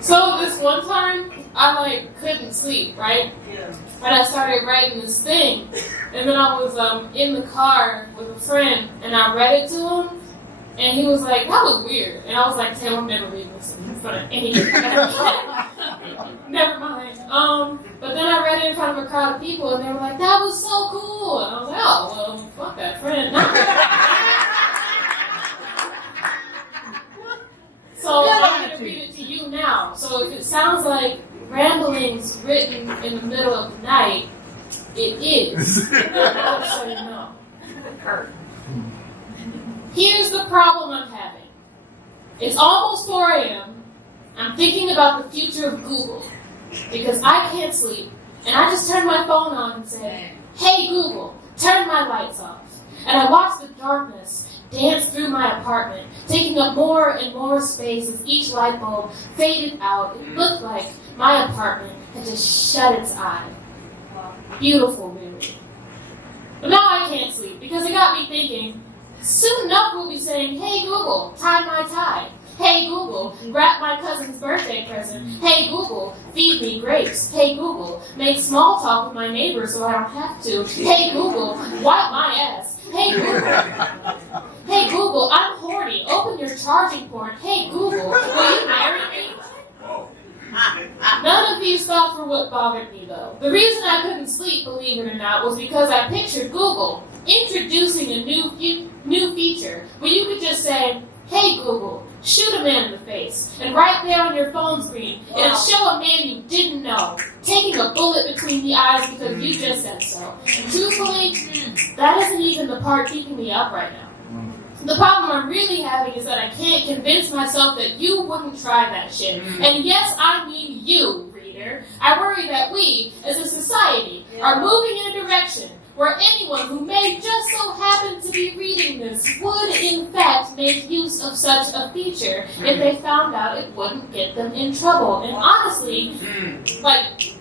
So this one time, I couldn't sleep, right? Yeah. And I started writing this thing, and then I was in the car with a friend, and I read it to him, and he was like, "That was weird," and I was like, "Taylor, I'm never reading this in front of anybody." Never mind. But then I read it in front of a crowd of people, and they were like, "That was so cool," and I was like, "Oh well, fuck that friend." So I'm going to read it to you now. So if it sounds like ramblings written in the middle of the night, it is. Just so you know. Here's the problem I'm having. It's almost 4 a.m. I'm thinking about the future of Google because I can't sleep. And I just turned my phone on and said, "Hey Google, turn my lights off." And I watched the darkness dance through my apartment, taking up more and more space as each light bulb faded out. It looked like my apartment had just shut its eye. Beautiful, really. But now I can't sleep because it got me thinking, soon enough we'll be saying, "Hey Google, tie my tie." "Hey Google, wrap my cousin's birthday present." "Hey Google, feed me grapes." "Hey Google, make small talk with my neighbor so I don't have to." "Hey Google, wipe my ass." "Hey Google, hey Google, I'm horny. Open your charging port." "Hey Google, will you marry me?" None of these thoughts were what bothered me, though. The reason I couldn't sleep, believe it or not, was because I pictured Google introducing a new feature where you could just say, "Hey Google, shoot a man in the face," and right there on your phone screen, it'll show a man you didn't know taking a bullet between the eyes because you just said so. And truthfully, that isn't even the part keeping me up right now. The problem I'm really having is that I can't convince myself that you wouldn't try that shit. And yes, I mean you, reader. I worry that we, as a society, are moving in a direction where anyone who may just so happen to be reading this would, in fact, make use of such a feature if they found out it wouldn't get them in trouble. And honestly,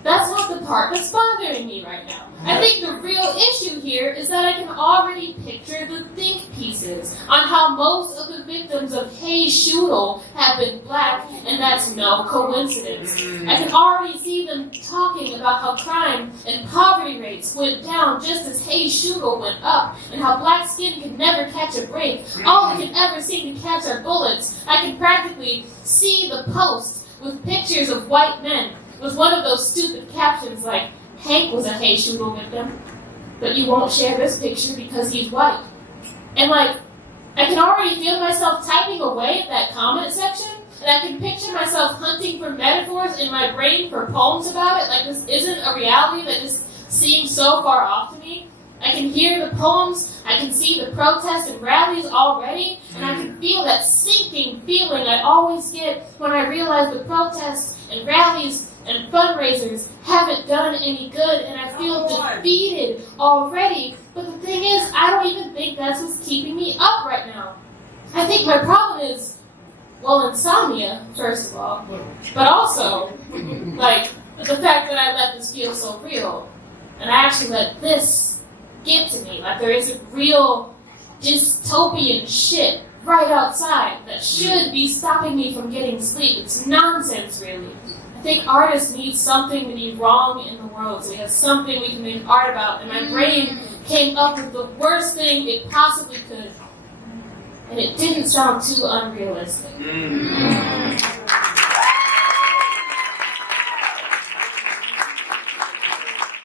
that's not the part that's bothering me right now. I think the real issue here is that I can already picture the think pieces on how most of the victims of Hey Shootle have been black, and that's no coincidence. I can already see them talking about how crime and poverty rates went down just as Hey Shootle went up, and how black skin can never catch a break. All it can ever seem to catch are bullets. I can practically see the posts with pictures of white men with one of those stupid captions like, "Hank was a Hey Shootle victim, but you won't share this picture because he's white." And I can already feel myself typing away at that comment section, and I can picture myself hunting for metaphors in my brain for poems about it, like this isn't a reality that just seems so far off to me. I can hear the poems, I can see the protests and rallies already, and I can feel that sinking feeling I always get when I realize the protests and rallies and fundraisers haven't done any good, and I feel defeated already. But the thing is, I don't even think that's what's keeping me up right now. I think my problem is, well, insomnia, first of all, but also, the fact that I let this feel so real, and I actually let this get to me. There is a real dystopian shit right outside that should be stopping me from getting sleep. It's nonsense, really. I think artists need something to be wrong in the world, so we have something we can make art about, and my brain came up with the worst thing it possibly could, and it didn't sound too unrealistic.